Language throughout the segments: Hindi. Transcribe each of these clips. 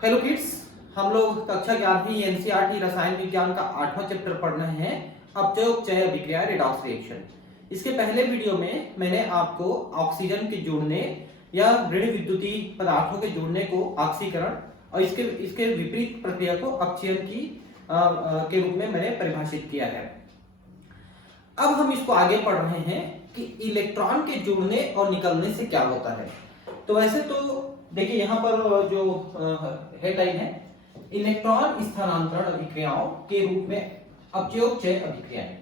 हेलो किड्स, हम लोग कक्षा 11वीं एनसीईआरटी रसायन विज्ञान का 8वां चैप्टर पढ़ रहे हैं अपचयोपचय अभिक्रिया रिडॉक्स रिएक्शन। इसके पहले वीडियो में मैंने आपको ऑक्सीजन के जुड़ने या ऋण विद्युतीय पदार्थों के जुड़ने को ऑक्सीकरण और इसके इसके विपरीत प्रक्रिया को अपचयन के रूप में मैंने परिभाषित किया है। अब हम इसको आगे पढ़ रहे हैं कि इलेक्ट्रॉन के जुड़ने और निकलने से क्या होता है। तो वैसे तो देखिए यहाँ पर जो हेडलाइन है, इलेक्ट्रॉन स्थानांतरण अभिक्रियाओं के रूप में अपचयोपचय अभिक्रियाएं।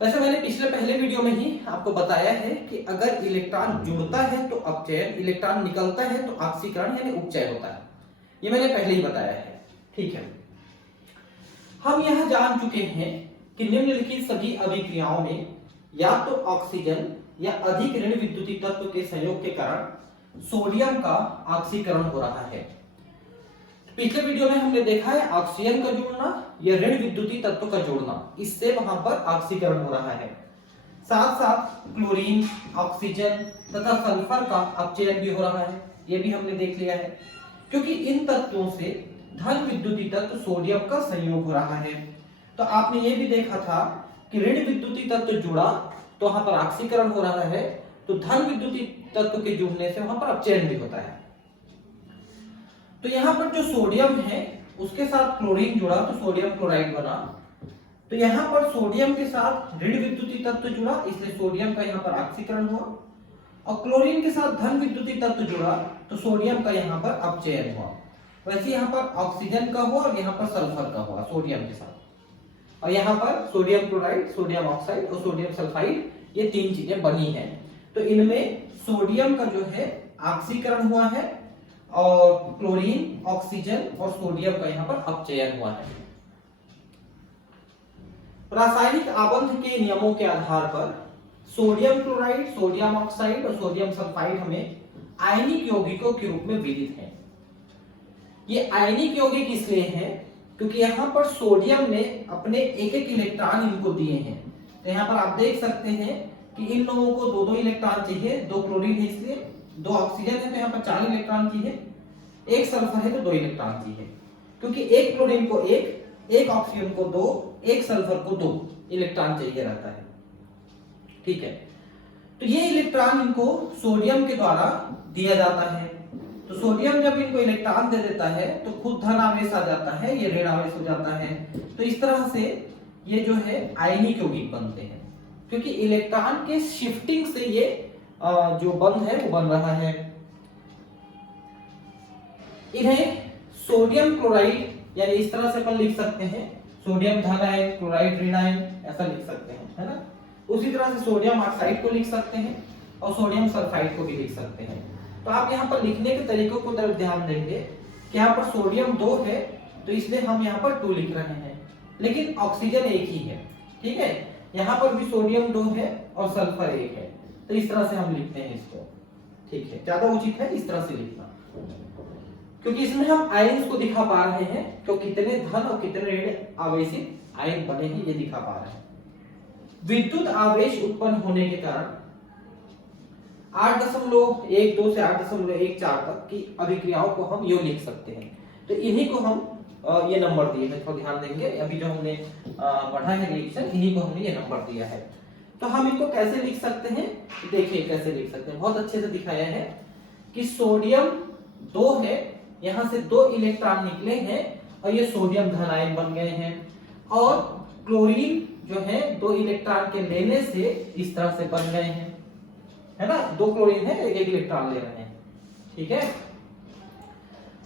वैसे मैंने पिछले पहले वीडियो में ही आपको बताया है कि अगर इलेक्ट्रॉन जुड़ता है तो अपचयन, इलेक्ट्रॉन निकलता है तो ऑक्सीकरण यानी उपचय होता है। ये मैंने पहले ही बताया है। ठीक है, हम यह जान चुके हैं कि निम्नलिखित सभी अभिक्रियाओं में या तो ऑक्सीजन या अधिक ऋण विद्युतीय तत्व के संयोग के कारण सोडियम का ऑक्सीकरण हो रहा है। पिछले वीडियो में हमने देखा है ऑक्सीजन का जुड़ना या ऋण विद्युतीय तत्व का जुड़ना, इससे वहां पर ऑक्सीकरण हो रहा है। साथ साथ क्लोरीन, ऑक्सीजन तथा सल्फर का अपचयन भी हो रहा है, यह भी हमने देख लिया है, क्योंकि इन तत्वों से धन विद्युतीय तत्व सोडियम का संयोग हो रहा है। तो आपने ये भी देखा था कि ऋण विद्युतीय तत्व जुड़ा तो वहां पर ऑक्सीकरण हो रहा है, तो धन विद्युतीय तत्व के जुड़ने से वहां पर अपचयन भी होता है। तो यहां पर जो सोडियम है उसके साथ क्लोरीन जुड़ा तो सोडियम क्लोराइड बना। तो यहां पर सोडियम के साथ ऋण विद्युतीय तत्व जुड़ा, इसलिए सोडियम का यहां पर ऑक्सीकरण हुआ, और क्लोरीन के साथ धन विद्युतीय तत्व जुड़ा तो सोडियम का यहां पर अपचयन हुआ। वैसे यहां पर ऑक्सीजन का हुआ और यहां पर सल्फर का हुआ सोडियम के साथ, और यहां पर सोडियम क्लोराइड, सोडियम ऑक्साइड और सोडियम सल्फाइड, ये तीन चीजें बनी हैं। तो इनमें सोडियम का जो है ऑक्सीकरण हुआ है और क्लोरीन, ऑक्सीजन और सोडियम का यहां पर अपचयन हुआ है। रासायनिक आबंध के नियमों के आधार पर सोडियम क्लोराइड, सोडियम ऑक्साइड और सोडियम सल्फाइड हमें आयनिक यौगिकों के रूप में विदित हैं। ये आयनिक यौगिक इसलिए हैं क्योंकि यहां पर सोडियम ने अपने एक एक इलेक्ट्रॉन इनको दिए हैं। तो यहां पर आप देख सकते हैं कि इन लोगों को दो दो इलेक्ट्रॉन चाहिए, दो क्लोरीन है इसलिए, दो ऑक्सीजन है तो यहाँ पर 4 इलेक्ट्रॉन चाहिए, एक सल्फर है तो 2 इलेक्ट्रॉन चाहिए, क्योंकि एक क्लोरीन को एक ऑक्सीजन को 2, एक सल्फर को 2 इलेक्ट्रॉन चाहिए रहता है। ठीक है, तो ये इलेक्ट्रॉन इनको सोडियम के द्वारा दिया जाता है। तो सोडियम जब इनको इलेक्ट्रॉन दे देता है तो खुद धन आवेश आ जाता है, ये ऋण आवेश हो जाता है। तो इस तरह से ये जो है आयनिक यौगिक बनते हैं, क्योंकि इलेक्ट्रॉन के शिफ्टिंग से ये जो बंध है वो बन रहा है। इन्हें सोडियम क्लोराइड यानी इस तरह से अपन लिख सकते हैं, सोडियम धन आयन, क्लोराइड ऋण आयन, ऐसा लिख सकते हैं, है ना। उसी तरह से सोडियम ऑक्साइड को लिख सकते हैं और सोडियम सल्फाइड को भी लिख सकते हैं। तो आप यहाँ पर लिखने के तरीकों को तरफ ध्यान देंगे कि यहाँ पर सोडियम 2 है तो इसलिए हम यहाँ पर 2 लिख रहे हैं, लेकिन ऑक्सीजन एक ही है। ठीक है, यहाँ पर भी सोडियम 2 है और सल्फर 1 है, तो इस तरह से हम लिखते हैं इसको। ठीक है, ज्यादा उचित है इस तरह से लिखना, क्योंकि इसमें हम आयन्स को दिखा पा रहे हैं तो कितने धन और कितने ऋण आवेशित आयन बने हैं ये दिखा पा रहे हैं। विद्युत आवेश उत्पन्न होने के कारण 8.12 से 8.14 तक की अभिक्रियाओं को हम यो लिख सकते हैं। तो इन्हीं को हम ये नंबर दिए हैं, तो ध्यान देंगे। अभी जो हमने पढ़ा है रिएक्शन, इन्हीं को हमने ये नंबर दिया है। तो हम इनको कैसे लिख सकते हैं, देखिए कैसे लिख सकते हैं, बहुत अच्छे से दिखाया है कि सोडियम 2 है, यहां से 2 इलेक्ट्रॉन निकले हैं और ये सोडियम धन आयन बन गए हैं, और क्लोरीन जो है 2 इलेक्ट्रॉन के लेने से इस तरह से बन गए हैं, है ना। 2 क्लोरीन है, एक इलेक्ट्रॉन ले रहे हैं। ठीक है,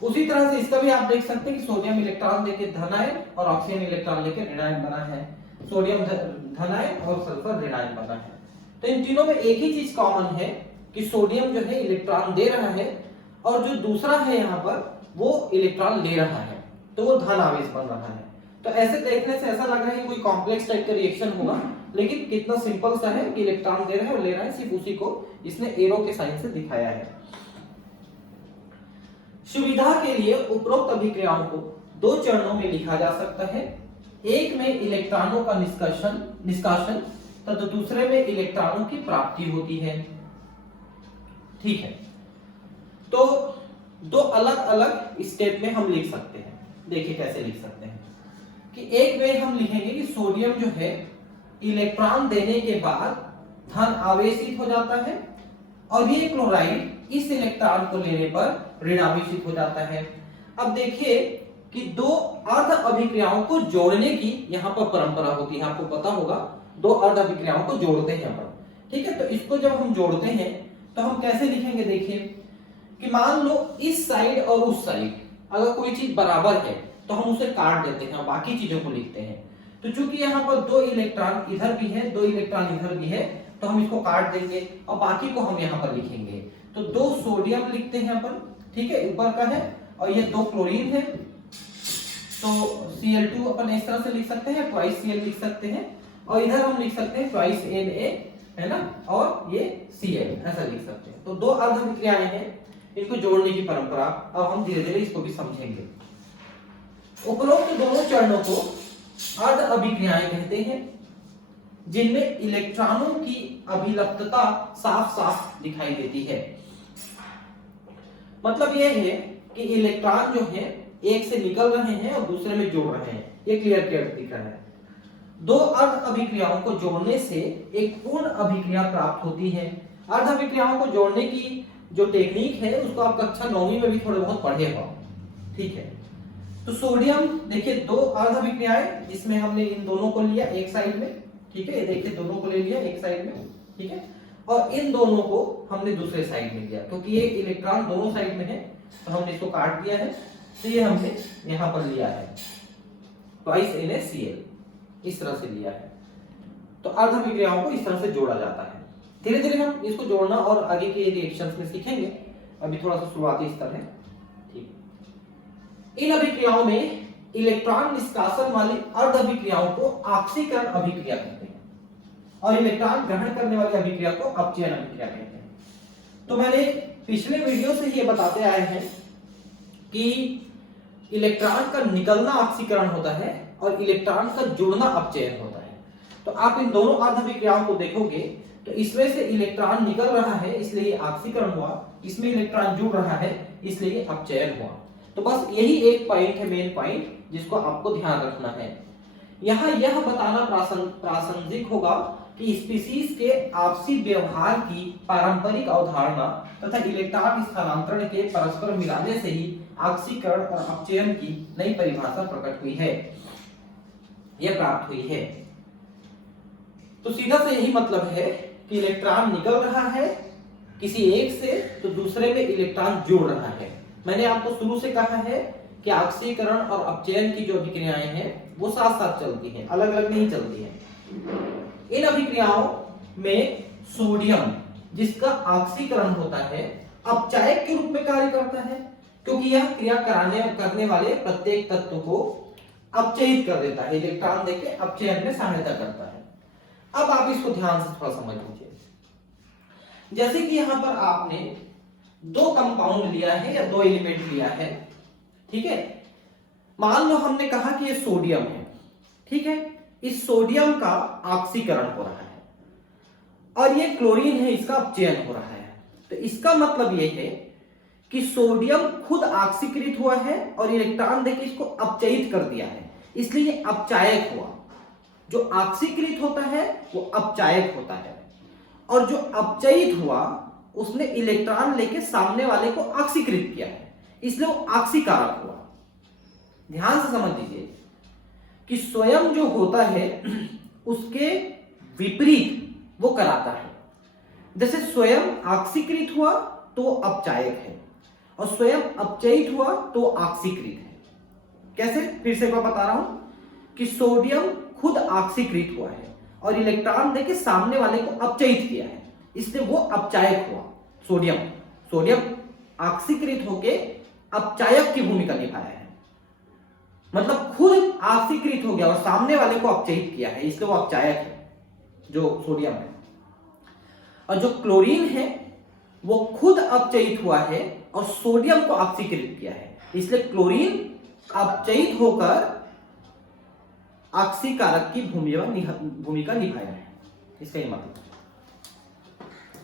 उसी तरह से इसका भी आप देख सकते हैं कि सोडियम इलेक्ट्रॉन लेके धन आयन और ऑक्सीजन इलेक्ट्रॉन लेके ऋण आयन बना है, सोडियम धन आयन और सल्फर ऋण आयन बना है। तो इन तीनों में एक ही चीज कॉमन है कि सोडियम जो है इलेक्ट्रॉन दे रहा है और जो दूसरा है यहाँ पर वो इलेक्ट्रॉन ले रहा है, तो वो धन आवेश बन रहा है। तो ऐसे देखने से ऐसा लग रहा है कि कोई कॉम्प्लेक्स टाइप का रिएक्शन होगा, लेकिन कितना सिंपल सा है कि इलेक्ट्रॉन दे रहा है और ले रहा है, सिर्फ उसी को इसने एरो के साइन से दिखाया है। सुविधा के लिए उपरोक्त अभिक्रियाओं को 2 चरणों में लिखा जा सकता है। एक में इलेक्ट्रॉनों का निष्कासन तथा दूसरे में इलेक्ट्रॉनों की प्राप्ति होती है। ठीक है, तो दो अलग अलग स्टेप में हम लिख सकते हैं। देखिए कैसे लिख सकते हैं कि एक वे हम लिखेंगे कि सोडियम जो है इलेक्ट्रॉन देने के बाद धन आवेशित हो जाता है और ये क्लोराइड इस इलेक्ट्रॉन को लेने पर ऋण आवेशित हो जाता है। अब देखिए कि दो अर्ध अभिक्रियाओं को जोड़ने की यहाँ पर परंपरा होती है, आपको पता होगा दो अर्ध अभिक्रियाओं को जोड़ते हैं अपन, ठीक है। तो इसको जब हम जोड़ते हैं तो हम कैसे लिखेंगे, देखिए कि मान लो इस साइड और उस साइड अगर कोई चीज बराबर है तो हम उसे काट देते हैं, बाकी चीजों को लिखते हैं। तो चूंकि यहाँ पर दो इलेक्ट्रॉन इधर भी है, दो इलेक्ट्रॉन इधर भी है, तो हम इसको काट देंगे और बाकी को हम यहाँ पर लिखेंगे। तो दो सोडियम लिखते हैं अपन, ठीक है, ऊपर का है, और ये दो क्लोरीन है, तो Cl2 अपन इस तरह से लिख सकते हैं, ट्वाइस Cl लिख सकते हैं, और इधर हम लिख सकते हैं ट्वाइस Na, है ना, और ये Cl ऐसा लिख सकते हैं। तो दो अर्ध अभिक्रियाएं हैं, इनको जोड़ने की परंपरा अब हम धीरे धीरे इसको भी समझेंगे। उपरोक्त दोनों चरणों को अर्ध अभिक्रियाएं कहते हैं जिनमें इलेक्ट्रॉनों की अभिलप्तता साफ साफ दिखाई देती है। मतलब यह है कि इलेक्ट्रॉन जो है एक से निकल रहे हैं और दूसरे में जोड़ रहे हैं, ये क्लियर क्लियर दिख रहा है। दो अर्ध अभिक्रियाओं को जोड़ने से एक पूर्ण अभिक्रिया प्राप्त होती है। अर्ध अभिक्रियाओं को जोड़ने की जो टेक्निक है उसको आप कक्षा 9वीं में भी थोड़े बहुत पढ़े हो, ठीक है। तो सोडियम देखिए दो अर्ध अभिक्रियाएं, इसमें हमने इन दोनों को लिया एक साइड में, ठीक है, ये देखिए दोनों को ले लिया एक साइड में, ठीक है, और इन दोनों को हमने दूसरे साइड में लिया, क्योंकि ये इलेक्ट्रॉन दोनों साइड में है तो हमने इसको काट दिया है, तो ये हमने यहां पर लिया है ट्वाइस NaCl, इस तरह से लिया है। तो अर्ध अभिक्रियाओं को इस तरह से जोड़ा जाता है। धीरे धीरे हम इसको जोड़ना और आगे के रिएक्शंस में सीखेंगे, अभी थोड़ा सा शुरुआती स्तर है, ठीक। इन अभिक्रियाओं में इलेक्ट्रॉन निष्कासन वाली अर्ध अभिक्रियाओं को ऑक्सीकरण अभिक्रिया कहते हैं और इलेक्ट्रॉन ग्रहण करने वाली अभिक्रिया को अपचयन अभिक्रिया कहते हैं। तो मैंने पिछले वीडियो से ये बताते आए हैं कि इलेक्ट्रॉन का निकलना ऑक्सीकरण होता है और इलेक्ट्रॉन का जुड़ना अपचयन होता है। तो आप इन दोनों अर्ध अभिक्रियाओं को देखोगे तो इसमें से इलेक्ट्रॉन निकल रहा है इसलिए ऑक्सीकरण हुआ, इसमें इलेक्ट्रॉन जुड़ रहा है इसलिए अपचयन हुआ। तो बस यही एक पॉइंट है, मेन पॉइंट, जिसको आपको ध्यान रखना है। यहाँ यह बताना प्रासंगिक होगा कि स्पीशीज के आपसी व्यवहार की पारंपरिक अवधारणा तथा इलेक्ट्रॉन स्थानांतरण के परस्पर मिलाने से ही ऑक्सीकरण और अपचयन की नई परिभाषा प्रकट हुई है, यह प्राप्त हुई है। तो सीधा से यही मतलब है कि इलेक्ट्रॉन निकल रहा है किसी एक से तो दूसरे में इलेक्ट्रॉन जुड़ रहा है। मैंने आपको शुरू से कहा है कि ऑक्सीकरण और अपचयन की जो अभिक्रियाएं हैं वो साथ साथ चलती हैं, अलग अलग नहीं चलती हैं। इन अभिक्रियाओं में सोडियम जिसका ऑक्सीकरण होता है अपचायक के रूप में कार्य करता है, क्योंकि यह क्रिया करने वाले प्रत्येक तत्व को अपचयित कर देता है, इलेक्ट्रॉन देके अपचयन में सहायता करता है। अब आप इसको ध्यान से थोड़ा समझ लीजिए। जैसे कि यहां पर आपने दो कंपाउंड लिया है या दो एलिमेंट लिया है, ठीक है। मान लो हमने कहा कि ये सोडियम है, ठीक है, इस सोडियम का ऑक्सीकरण हो रहा है और ये क्लोरीन है, इसका अपचयन हो रहा है। तो इसका मतलब ये है कि सोडियम खुद ऑक्सीकृत हुआ है और इलेक्ट्रॉन देके इसको अपचयित कर दिया है, इसलिए ये अपचायक हुआ। जो ऑक्सीकृत होता है वो अपचायक होता है और जो अपचयित हुआ उसने इलेक्ट्रॉन लेके सामने वाले को ऑक्सीकृत किया है, इसलिए वो ऑक्सीकारक हुआ। ध्यान से समझ लीजिए कि स्वयं जो होता है उसके विपरीत वो कराता है। जैसे स्वयं ऑक्सीकृत हुआ तो वो अपचायक है और स्वयं अपचयित हुआ तो ऑक्सीकृत है। कैसे? फिर से मैं बता रहा हूं कि सोडियम खुद ऑक्सीकृत हुआ है और इलेक्ट्रॉन देके सामने वाले को अपचयित किया है, इसलिए वो अपचायक हुआ। सोडियम ऑक्सीकृत होके अपचायक की भूमिका निभाया है, मतलब खुद ऑक्सीकृत हो गया और सामने वाले को अपचयित किया है, इसलिए वो अपचायक है जो सोडियम है। और जो क्लोरीन है वो खुद अपचयित हुआ है और सोडियम को ऑक्सीकृत किया है, इसलिए क्लोरीन अपचयित होकर ऑक्सीकारक की भूमिका निभाया है, इसका ये मतलब।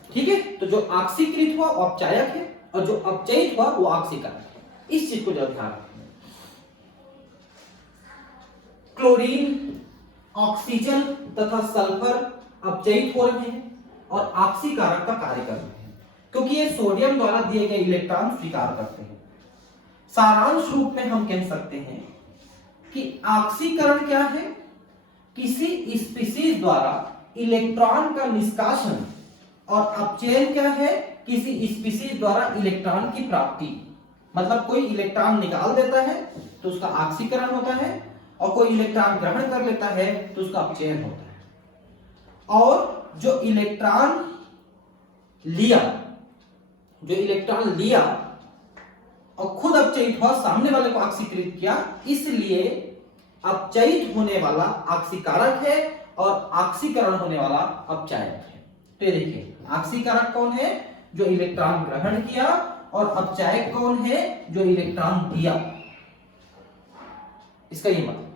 ठीक है, तो जो ऑक्सीकृत हुआ वो अपचायक है और जो अपचयित हुआ वो ऑक्सीकरण है। इस चीज को जरूर ध्यान रखें। क्लोरीन, ऑक्सीजन तथा सल्फर अपचयित हो रहे हैं और ऑक्सीकारक का कार्य कर रहे हैं, क्योंकि ये सोडियम द्वारा दिए गए इलेक्ट्रॉन स्वीकार करते हैं। सारांश रूप में हम कह सकते हैं कि ऑक्सीकरण क्या है? किसी स्पीशीज द्वारा इलेक्ट्रॉन का निष्कासन, और अपचयन क्या है? किसी स्पीशीज द्वारा इलेक्ट्रॉन की प्राप्ति। मतलब कोई इलेक्ट्रॉन निकाल देता है तो उसका ऑक्सीकरण होता है, और कोई इलेक्ट्रॉन ग्रहण कर लेता है तो उसका अपचयन होता है। और जो इलेक्ट्रॉन लिया और खुद अपचयित हुआ, सामने वाले को ऑक्सीकृत किया, इसलिए अपचयित होने वाला ऑक्सीकारक है और ऑक्सीकरण होने वाला अपचायक है। तो ये देखिए, ऑक्सीकारक कौन है? जो इलेक्ट्रॉन ग्रहण किया, और अपचायक कौन है? जो इलेक्ट्रॉन दिया। इसका ये मतलब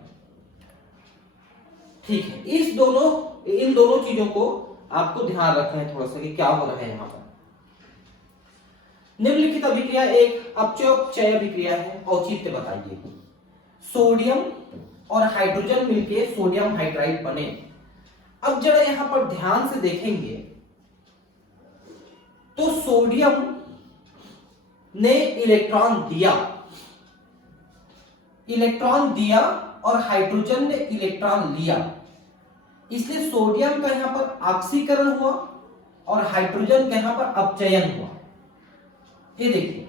ठीक है। इन दोनों चीजों को आपको ध्यान रखना है थोड़ा सा कि क्या हो रहा है यहां पर। निम्नलिखित अभिक्रिया एक अपचयोपचय अभिक्रिया है, औचित्य बताइए। सोडियम और हाइड्रोजन मिलके सोडियम हाइड्राइड बने। अब जरा यहां पर ध्यान से देखेंगे तो सोडियम ने इलेक्ट्रॉन दिया और हाइड्रोजन ने इलेक्ट्रॉन लिया, इसलिए सोडियम का यहां पर ऑक्सीकरण हुआ और हाइड्रोजन का यहां पर अपचयन हुआ। ये देखिए,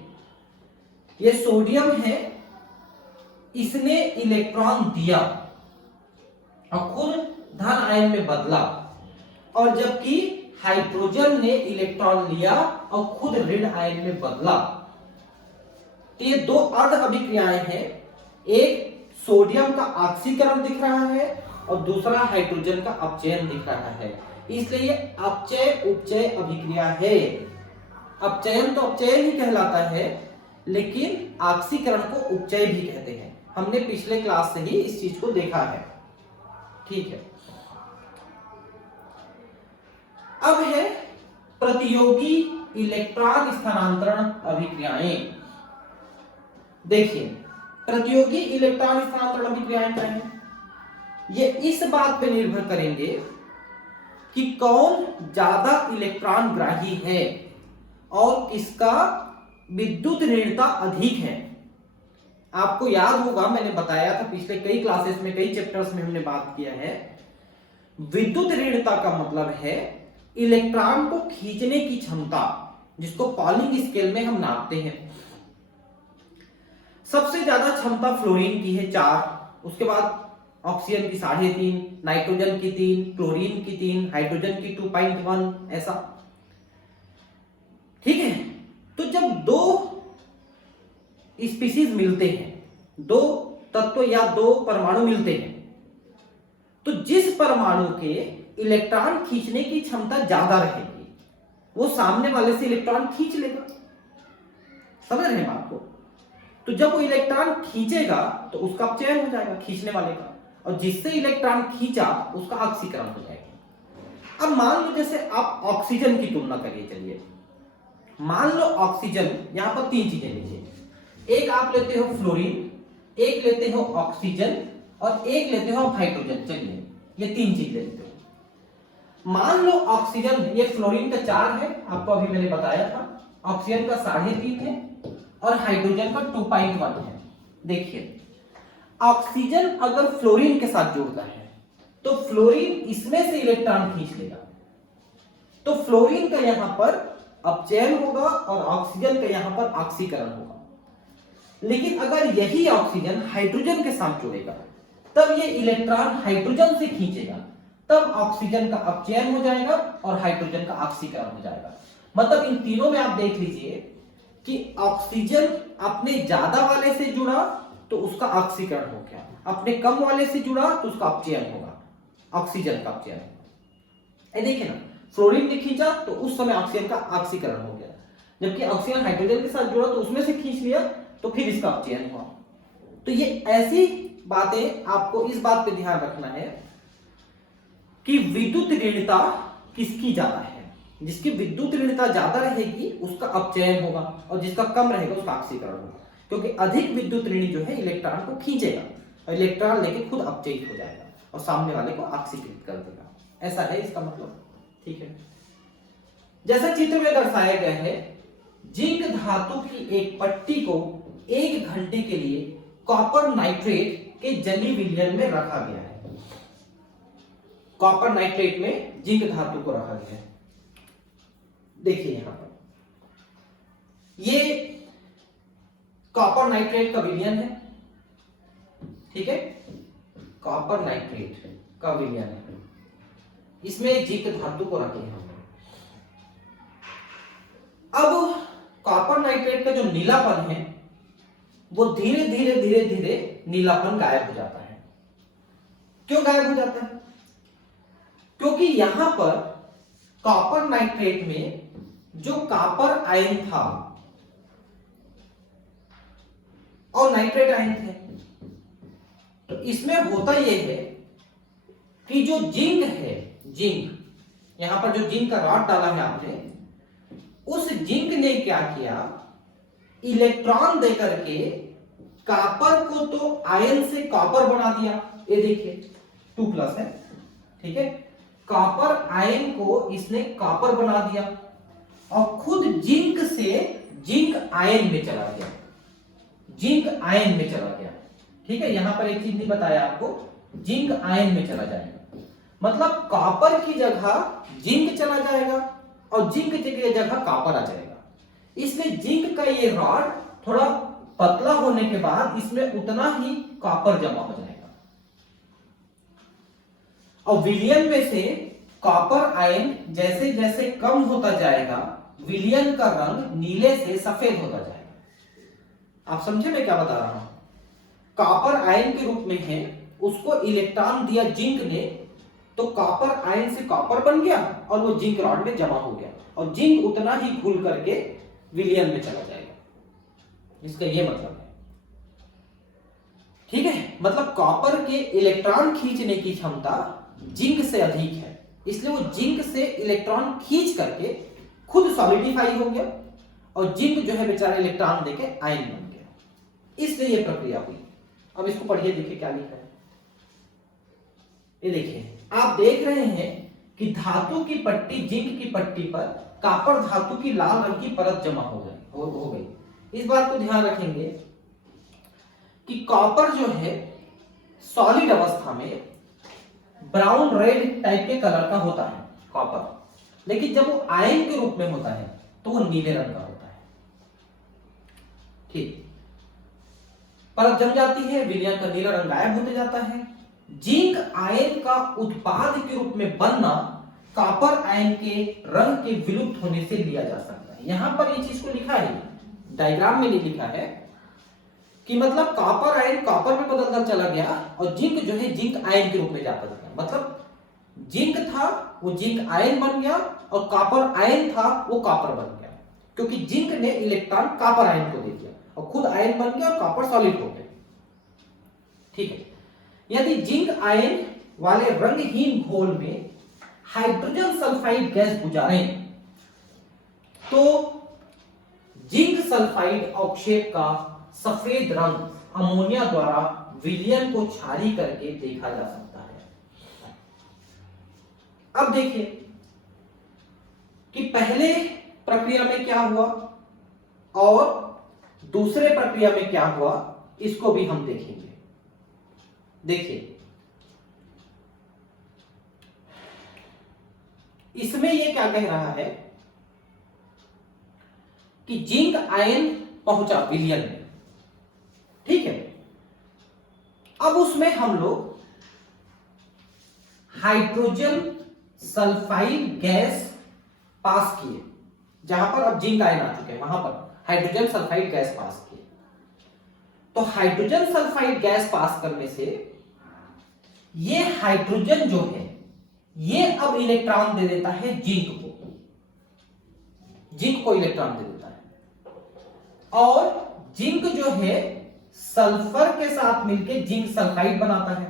ये सोडियम है, इसने इलेक्ट्रॉन दिया और खुद धन आयन में बदला, और जबकि हाइड्रोजन ने इलेक्ट्रॉन लिया और खुद ऋण आयन में बदला। तो ये दो अर्ध अभिक्रियाएं हैं, एक सोडियम का ऑक्सीकरण दिख रहा है और दूसरा हाइड्रोजन का अपचयन दिख रहा है, इसलिए ये अपचय उपचय अभिक्रिया है। अपचयन तो अपचयन ही कहलाता है, लेकिन ऑक्सीकरण को उपचय भी कहते हैं। हमने पिछले क्लास से ही इस चीज को देखा है। ठीक है, अब है प्रतियोगी इलेक्ट्रॉन स्थानांतरण अभिक्रियाएं। देखिए, प्रतियोगी इलेक्ट्रॉन स्थानांतरण अभिक्रियाएं क्या है? ये इस बात पे निर्भर करेंगे कि कौन ज्यादा इलेक्ट्रॉन ग्राही है और किसका विद्युत ऋणता अधिक है। आपको याद होगा, मैंने बताया था पिछले कई क्लासेस में, कई चैप्टर्स में हमने बात किया है। विद्युत ऋणता का मतलब है इलेक्ट्रॉन को खींचने की क्षमता, जिसको पॉलिंग स्केल में हम नापते हैं। सबसे ज्यादा क्षमता फ्लोरीन की है 4, उसके बाद ऑक्सीजन की 3.5, नाइट्रोजन की 3, क्लोरीन की 3, हाइड्रोजन की 2.1, ऐसा। ठीक है, तो जब दो स्पीशीज मिलते हैं, दो तत्व या दो परमाणु मिलते हैं, तो जिस परमाणु के इलेक्ट्रॉन खींचने की क्षमता ज्यादा रहेगी वो सामने वाले से इलेक्ट्रॉन खींच लेगा। समझ रहे हैं बात को? तो जब वो इलेक्ट्रॉन खींचेगा तो उसका अपचयन हो जाएगा, खींचने वाले का, और जिससे इलेक्ट्रॉन खींचा उसका ऑक्सीकरण हो जाएगा। अब मान लो जैसे आप ऑक्सीजन की तुलना करिए, चलिए मान लो ऑक्सीजन, यहां पर 3 चीजें लीजिए, एक आप लेते हो फ्लोरीन, एक लेते हो ऑक्सीजन और एक लेते हो हाइड्रोजन। चलिए ये 3 चीज लेते हो। मान लो ऑक्सीजन, ये फ्लोरीन का 4 है, आपको अभी मैंने बताया था, ऑक्सीजन का 3.5 है और हाइड्रोजन का 2.1 है। देखिए, ऑक्सीजन अगर फ्लोरीन के साथ जुड़ता है तो फ्लोरीन इसमें से इलेक्ट्रॉन खींच लेगा, तो फ्लोरीन का यहां पर अपचयन होगा और ऑक्सीजन का यहां पर ऑक्सीकरण होगा। लेकिन अगर यही ऑक्सीजन हाइड्रोजन के साथ जुड़ेगा तब ये इलेक्ट्रॉन हाइड्रोजन से खींचेगा, तब ऑक्सीजन का अपचयन हो जाएगा और हाइड्रोजन का ऑक्सीकरण हो जाएगा। मतलब इन तीनों में आप देख लीजिए कि ऑक्सीजन अपने ज्यादा वाले से जुड़ा तो उसका ऑक्सीकरण हो गया, अपने कम वाले से जुड़ा तो उसका अपचयन होगा, ऑक्सीजन का अपचयन होगा। देखिए ना, फ्लोरीन ने खींचा तो उस समय ऑक्सीजन का ऑक्सीकरण हो गया, जबकि ऑक्सीजन हाइड्रोजन के साथ जुड़ा तो उसमें से खींच लिया तो फिर इसका अपचयन हुआ। तो ये ऐसी बातें आपको इस बात पे ध्यान रखना है कि विद्युत ऋणता किसकी ज्यादा है। जिसकी विद्युत ऋणता ज्यादा रहेगी उसका अपचयन होगा और जिसका कम रहेगा उसका ऑक्सीकरण होगा, क्योंकि अधिक विद्युत ऋणी जो है इलेक्ट्रॉन को खींचेगा और इलेक्ट्रॉन लेके खुद अपचयित हो जाएगा और सामने वाले को ऑक्सीकृत कर देगा। ऐसा है इसका मतलब। ठीक है, जैसा चित्र में दर्शाया गया है, जिंक धातु की एक पट्टी को 1 घंटे के लिए कॉपर नाइट्रेट के जली विलयन में रखा गया है। कॉपर नाइट्रेट में जिंक धातु को रखा गया है। देखिए यहां पर ये कॉपर नाइट्रेट का विलयन है। ठीक है, कॉपर नाइट्रेट का विलयन है, इसमें जिंक धातु को रखे हैं। अब कॉपर नाइट्रेट का जो नीलापन है वो धीरे धीरे धीरे धीरे नीलापन गायब हो जाता है। क्यों गायब हो जाता है? क्योंकि यहां पर कॉपर नाइट्रेट में जो कॉपर आयन था और नाइट्रेट आयन थे, तो इसमें होता यह है कि जो जिंक है, जिंक यहां पर जो जिंक का रॉड डाला है आपने, उस जिंक ने क्या किया, इलेक्ट्रॉन देकर के कॉपर को तो आयन से कॉपर बना दिया। ये देखिए 2+ है। ठीक है, कॉपर आयन को इसने कॉपर बना दिया और खुद जिंक से जिंक आयन में चला गया, जिंक आयन में चला गया। ठीक है, यहां पर एक चीज नहीं बताया आपको, जिंक आयन में चला जाएगा, मतलब कॉपर की जगह जिंक चला जाएगा और जिंक की जगह कॉपर आ जाएगा। इसमें जिंक का ये रॉड थोड़ा पतला होने के बाद इसमें उतना ही कॉपर जमा हो जाएगा और विलयन में से कॉपर आयन जैसे जैसे कम होता जाएगा, विलयन का रंग नीले से सफेद होता जाएगा। आप समझे मैं क्या बता रहा हूं? कॉपर आयन के रूप में है, उसको इलेक्ट्रॉन दिया जिंक ने, तो कॉपर आयन से कॉपर बन गया और वो जिंक रॉड में जमा हो गया और जिंक उतना ही घुल करके विलयन में चला जाएगा। इसका ये मतलब है। ठीक है, मतलब कॉपर के इलेक्ट्रॉन खींचने की क्षमता जिंक से अधिक है, इसलिए वो जिंक से इलेक्ट्रॉन खींच करके खुद सॉलिडिफाई हो गया और जिंक जो है बेचारा इलेक्ट्रॉन देके आयन बन गया, इसलिए ये प्रक्रिया हुई। अब इसको पढ़िए, देखिए क्या लिखा है। ये देखिए, आप देख रहे हैं कि धातु की पट्टी जिंक की पट्टी पर कॉपर धातु की लाल रंग की परत जमा हो गई। इस बात को ध्यान रखेंगे कि कॉपर जो है सॉलिड अवस्था में ब्राउन रेड टाइप के कलर का होता है कॉपर, लेकिन जब वो आयन के रूप में होता है तो वो नीले रंग का होता है। ठीक, परत जम जाती है, विलयन का नीला रंग गायब होते जाता है। जिंक आयन का उत्पाद के रूप में बनना कॉपर आयन के रंग के विलुप्त होने से लिया जा सकता है। यहां पर ये चीज को लिखा है, डायग्राम में नहीं लिखा है कि मतलब कॉपर आयन कॉपर में बदलता चला गया और जिंक जो है जिंक आयन के रूप में जाता गया। मतलब जिंक था वो जिंक आयन बन गया और कॉपर आयन था वो कॉपर बन गया, क्योंकि जिंक ने इलेक्ट्रॉन कॉपर आयन को दे दिया और खुद आयन बन गया और कॉपर सॉलिड हो गया। ठीक है, यदि जिंक आयन वाले रंगहीन घोल में हाइड्रोजन सल्फाइड गैस गुजारें तो जिंक सल्फाइड अवक्षेप का सफेद रंग अमोनिया द्वारा विलयन को क्षारीय करके देखा जा सकता है। अब देखिए कि पहले प्रक्रिया में क्या हुआ और दूसरे प्रक्रिया में क्या हुआ, इसको भी हम देखेंगे। देखिए, इसमें यह क्या कह रहा है कि जिंक आयन पहुंचा विलयन में। ठीक है, अब उसमें हम लोग हाइड्रोजन सल्फाइड गैस पास किए, जहां पर अब जिंक आयन आ चुके हैं वहां पर हाइड्रोजन सल्फाइड गैस पास किए। तो हाइड्रोजन सल्फाइड गैस पास करने से ये हाइड्रोजन जो है ये अब इलेक्ट्रॉन दे देता है जिंक को इलेक्ट्रॉन दे देता है और जिंक जो है सल्फर के साथ मिलकर जिंक सल्फाइड बनाता है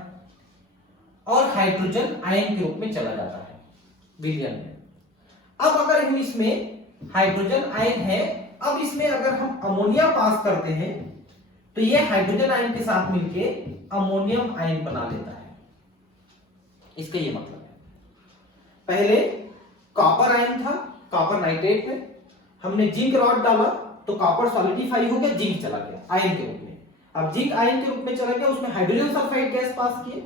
और हाइड्रोजन आयन के रूप में चला जाता है विलयन में। अब अगर हम इसमें हाइड्रोजन आयन है, अब इसमें अगर हम अमोनिया पास करते हैं तो ये हाइड्रोजन आयन के साथ मिलके अमोनियम आयन बना लेता है। इसका ये मतलब है, पहले कॉपर आयन था, कॉपर नाइट्रेट में हमने जिंक रॉड डाला तो कॉपर सॉलिडिफाई हो गया, जिंक चला गया आयन के रूप में। अब जिंक आयन के रूप में चला गया, उसमें हाइड्रोजन सल्फाइड गैस पास किए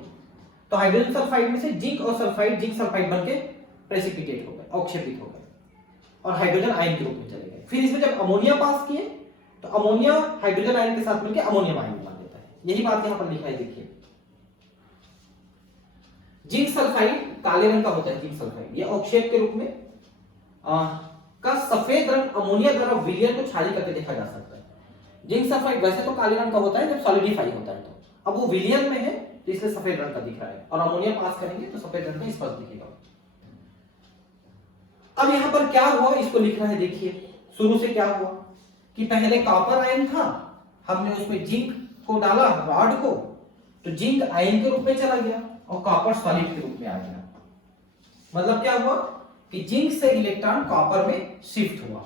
तो हाइड्रोजन सल्फाइड में से जिंक और सल्फाइड, जिंक सल्फाइड बनके प्रेसिपिटेट हो गए, अवक्षेपित हो गए और हाइड्रोजन आयन के रूप में चले गए। फिर इसमें जब अमोनिया पास किए तो अमोनिया हाइड्रोजन आयन के साथ मिलकर अमोनियम आयन बना देता है। यही बात यहां पर लिखा है, देखिए जिंक सल्फाइड काले रंग का होता है, जिंक सल्फाइड ये अवक्षेप के रूप में का सफेद रंग अमोनिया द्वारा विलयन को क्षारीय करके देखा जा सकता है। जिंक सल्फाइड वैसे तो काले रंग का होता है जब सॉलिडिफाई होता है, तो अब वो विलयन में है तो इसलिए सफेद रंग का दिख रहा है, और अमोनिया पास करेंगे तो सफेद रंग का स्पष्ट दिखेगा। अब यहां पर क्या हुआ इसको लिखना है, देखिए शुरू से क्या हुआ कि पहले कॉपर आयन था, हमने उसमें जिंक को डाला रॉड को, तो जिंक आयन के रूप में चला गया और कॉपर सॉलिड के रूप में आ गया। मतलब क्या हुआ कि जिंक से इलेक्ट्रॉन कॉपर में शिफ्ट हुआ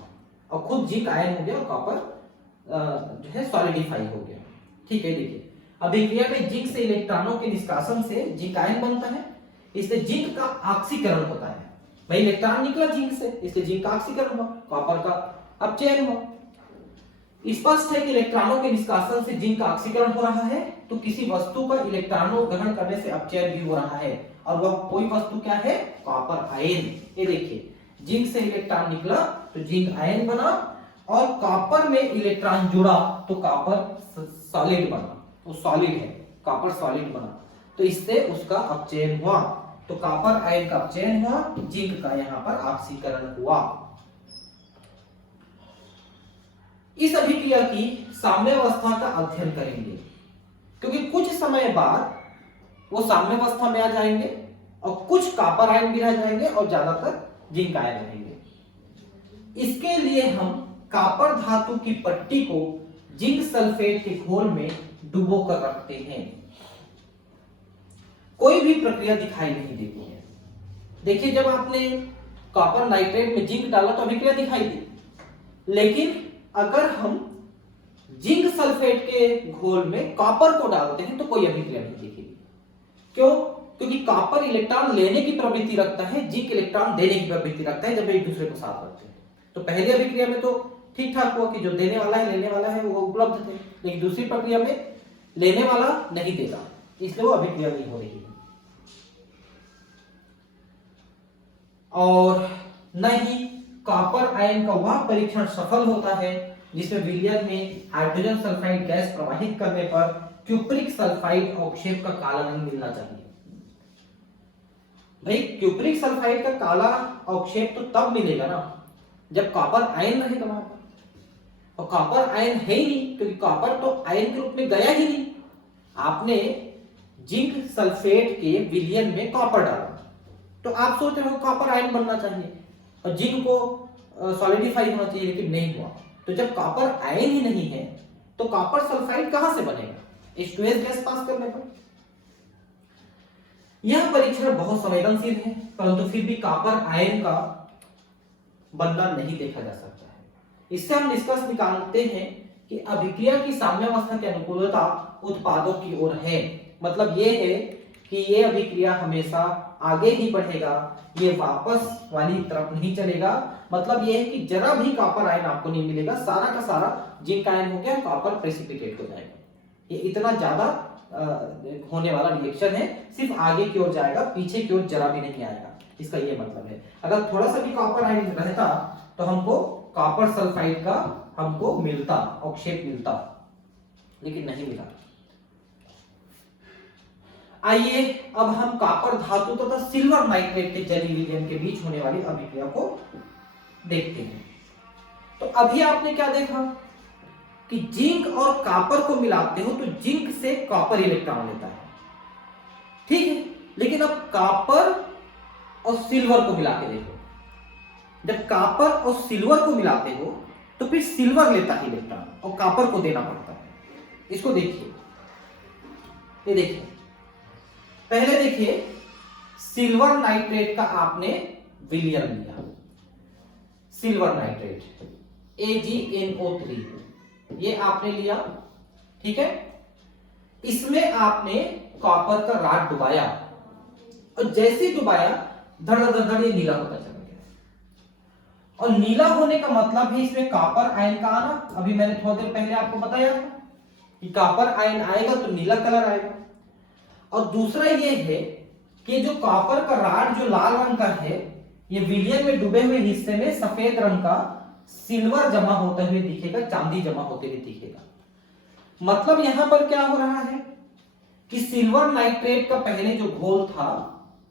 और खुद जिंक आयन हो गया और कॉपर जो है सॉलिडिफाई हो गया। ठीक है, देखिए अभिक्रिया में जिंक से इलेक्ट्रॉनों के निष्कासन से जिंक आयन बनता है, इसलिए जिंक का ऑक्सीकरण होता है। भाई इलेक्ट्रॉन निकला जिंक से, इसलिए जिंक का ऑक्सीकरण हुआ, कॉपर का अपचयन हुआ। स्पष्ट है कि इलेक्ट्रॉनों के निष्कासन से जिंक का ऑक्सीकरण हो रहा है, तो किसी वस्तु का इलेक्ट्रॉनों ग्रहण करने से अपचयन भी हो रहा है, और वह कोई वस्तु क्या है, कॉपर आयन। ये देखिए जिंक से इलेक्ट्रॉन निकला तो जिंक आयन बना, और कॉपर में इलेक्ट्रॉन जुड़ा तो कॉपर सॉलिड बना, वो सॉलिड है, कॉपर सॉलिड बना, तो इससे उसका अपचयन हुआ, तो कॉपर आयन का अपचयन हुआ, जिंक का यहां पर ऑक्सीकरण हुआ। इस अभिक्रिया की साम्यावस्था का अध्ययन करेंगे, क्योंकि कुछ समय बाद वो साम्यावस्था में आ जाएंगे और कुछ कॉपर आयन भी रह जाएंगे और ज्यादातर जिंक आयन रहेंगे। इसके लिए हम कॉपर धातु की पट्टी को जिंक सल्फेट के घोल में डुबो कर रखते हैं। कोई भी प्रक्रिया दिखाई नहीं देती है। देखिए जब आपने कॉपर नाइट्रेट में जिंक डाला तो अभिक्रिया दिखाई दी, लेकिन अगर हम जिंक सल्फेट के घोल में कॉपर को डालते हैं तो कोई अभिक्रिया नहीं दिखेगी। क्यों? क्योंकि कॉपर इलेक्ट्रॉन लेने की प्रवृत्ति रखता है, जिंक इलेक्ट्रॉन देने की प्रवृत्ति रखता है जब एक दूसरे को साथ रखते हैं। तो पहली अभिक्रिया में तो ठीक ठाक हुआ कि जो देने वाला है लेने वाला है वो उपलब्ध थे, लेकिन दूसरी प्रक्रिया में लेने वाला नहीं देगा, इसलिए वो अभिक्रिया नहीं हो रही है। और न ही कॉपर आयन का वह परीक्षण सफल होता है जिसमें विलयन में हाइड्रोजन सल्फाइड गैस प्रवाहित करने पर क्यूप्रिक सल्फाइड अवक्षेप का काला रंग मिलना चाहिए। भाई क्यूप्रिक सल्फाइड का काला अवक्षेप तो तब मिलेगा ना जब कॉपर आयन रहेगा वहां पर, और कॉपर आयन है ही नहीं, क्योंकि कॉपर तो आयन के रूप में गया ही नहीं। आपने जिंक सल्फेट के विलयन में कॉपर डाला तो आप सोच रहे हो कॉपर आयन बनना चाहिए और जिंक को सॉलिडिफाई होना चाहिए, लेकिन नहीं हुआ। तो जब कॉपर आयन ही नहीं है तो कॉपर सल्फाइड कहां से बनेगा? H2S गैस पास करने पर। यह परीक्षण बहुत संवेदनशील है, परंतु फिर भी कॉपर आयन का बनना नहीं देखा जा सकता है। इससे हम निष्कर्ष निकालते हैं कि अभिक्रिया की साम्यावस्था की अनुकूलता उत्पादों की ओर है। मतलब यह है कि यह अभिक्रिया हमेशा आगे ही बढ़ेगा, ये वापस वाली तरफ नहीं चलेगा। मतलब यह है कि जरा भी कॉपर आयन आपको नहीं मिलेगा, सारा का सारा जिंक आयन हो गया, कॉपर प्रेसिपिटेट हो जाएगा। ये इतना ज्यादा होने वाला रिएक्शन है, सिर्फ आगे की ओर जाएगा, पीछे की ओर जरा भी नहीं आएगा। इसका ये मतलब है अगर थोड़ा सा भी कॉपर आयन रहता तो हमको कॉपर सल्फाइड का हमको मिलता, अवक्षेप मिलता, लेकिन नहीं मिला। आइए अब हम कॉपर धातु तथा सिल्वर नाइट्रेट के जली विलयन के बीच होने वाली अभिक्रिया को देखते हैं। तो अभी आपने क्या देखा कि जिंक और कॉपर को मिलाते हो तो जिंक से कॉपर इलेक्ट्रॉन लेता है, ठीक है। लेकिन अब कॉपर और सिल्वर को मिला के देखो, जब कॉपर और सिल्वर को मिलाते हो तो फिर सिल्वर लेता है इलेक्ट्रॉन और कॉपर को देना पड़ता है। इसको देखिए, ये देखिए, पहले देखिए सिल्वर नाइट्रेट का आपने विलयन लिया, सिल्वर नाइट्रेट AgNO3, ये आपने लिया, ठीक है। इसमें आपने कॉपर का राड डुबाया और जैसे डुबाया धड़ धड़ धड़ ये नीला होता चला गया। और नीला होने का मतलब है इसमें कॉपर आयन का आना। अभी मैंने थोड़ी देर पहले आपको बताया था कि कॉपर आयन आएगा तो नीला कलर आएगा। और दूसरा ये है कि जो कॉपर का राड जो लाल रंग का है, ये विलयन में डूबे हुए हिस्से में सफेद रंग का सिल्वर जमा होते हुए दिखेगा, चांदी जमा होते हुए दिखेगा। मतलब यहां पर क्या हो रहा है कि सिल्वर नाइट्रेट का पहले जो घोल था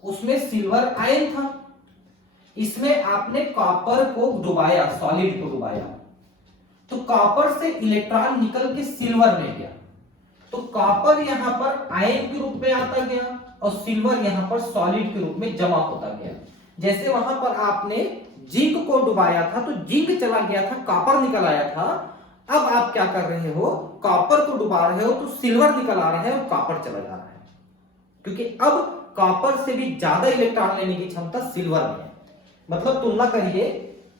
उसमें सिल्वर आयन था, इसमें आपने कॉपर को डुबाया, सॉलिड को डुबाया, तो कॉपर से इलेक्ट्रॉन निकल के सिल्वर में गया, तो कॉपर यहां पर आयन के रूप में आता गया और सिल्वर यहां पर सॉलिड के रूप में जमा होता गया। जैसे वहां पर आपने जिंक को डुबाया था तो जिंक चला गया था, कॉपर निकल आया था। अब आप क्या कर रहे हो, कॉपर को डुबा रहे हो तो सिल्वर निकल आ रहा है और कॉपर चला जा रहा है, क्योंकि अब कॉपर से भी ज्यादा इलेक्ट्रॉन लेने की क्षमता सिल्वर में है। मतलब तुलना करिए